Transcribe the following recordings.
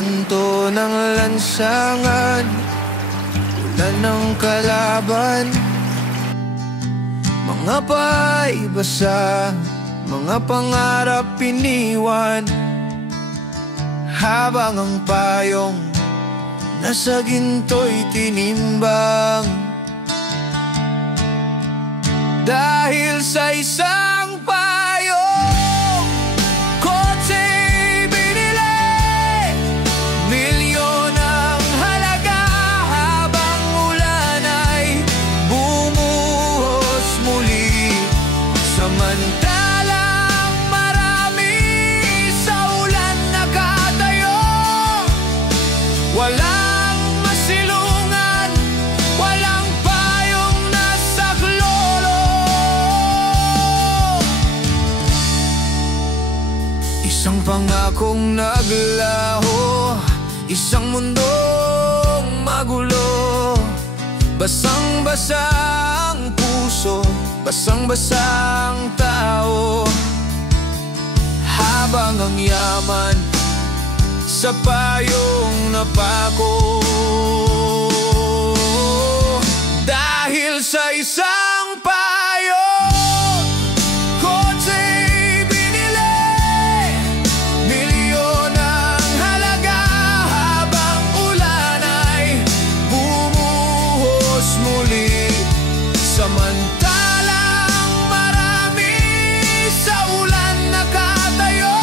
kanto ng lansangan, ulan ng kalaban. Mga pa'y basa, mga pangarap iniwan, habang ang payong nasa ginto'y tinimbang. Dahil sa isang payong, kotse'y binili, milyon ang halaga, habang ulan ay bumuhos muli. Samantalang marami sa ulan nakatayo, walang masilungan, walang payong nasaklolo. Isang pangakong naglaho, isang mundong magulo. Basang-basa ang puso, basang-basa ang tao, habang ang yaman sa payong napako. Dahil sa isang payong, kotse'y binili, milyon ang halaga, habang ulan ay bumuhos muli. Samantalang marami sa ulan nakatayo,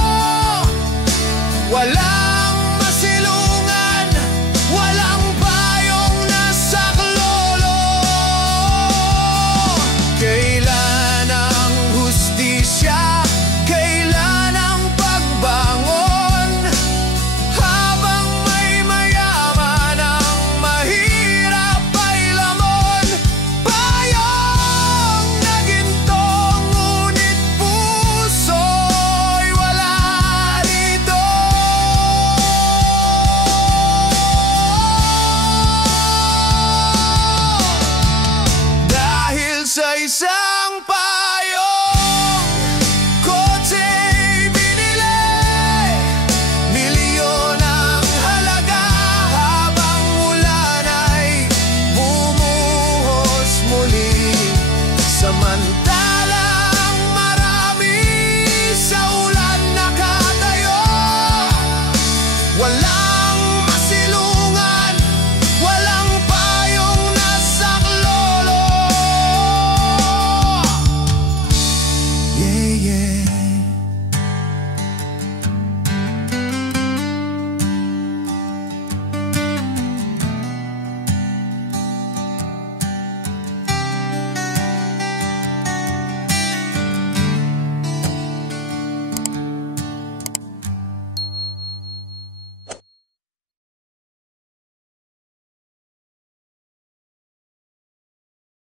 walang masilungan, walang payong nasaklolo. Kailan ang hustisya? Kailan ang pagbangon? Habang may mayaman, ang mahirap ay lamon. Payong na ginto, ngunit puso'y wala rito. Dahil sa isang payong, kotse'y binili, milyon ang halaga, habang ulan ay bumuhos muli. Samantalang marami sa ulan nakatayo, wala